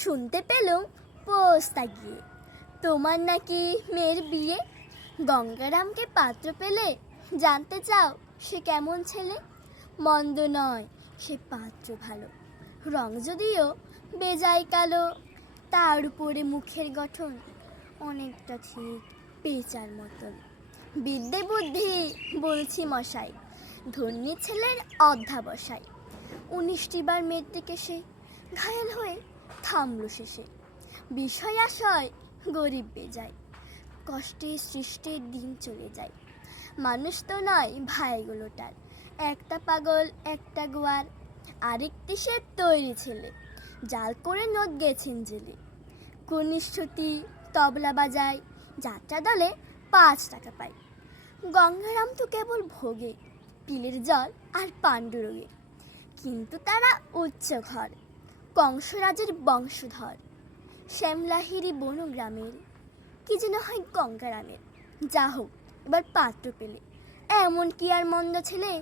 শুনতে পেলুম পোস্তা গিয়ে তোমার নাকি মেয়ের বিয়ে। গঙ্গারামকে পাত্র পেলে জানতে চাও সে কেমন ছেলে। মন্দ নয় সে পাত্র ভালো, রং যদিও বেজায় কালো, তার উপরে মুখের গঠন অনেকটা ঠিক পেঁচার মতন। বিদ্যে বুদ্ধি বলছি মশাই, ধন্যী ছেলের অধ্যাবসায়। 19টি বার মেয়েটিকে সে ঘায়াল হয়ে থামল শেষে। বিষয় আশয় গরিব বেজায়, কষ্টে সৃষ্টির দিন চলে যায়। মানুষ তো নয় ভাইগুলোটার, একটা পাগল একটা গোয়ার, আরেকটি সে তৈরি ছেলে, জাল করে নদ গেছেন জেলে। কনিষ্ঠতি তবলা বাজায়, যাত্রা দলে 5 টাকা পায়। গঙ্গারাম তো কেবল ভোগে পিলের জল আর পাণ্ডুরোগে, কিন্তু তারা উচ্চ ঘর, কংসরাজের বংশধর। শ্যামলাহিরি বনগ্রামের, কি যেন হয় গঙ্গারামের। যা হোক এবার পাত্র পেলে, এমন কি আর মন্দ ছেলে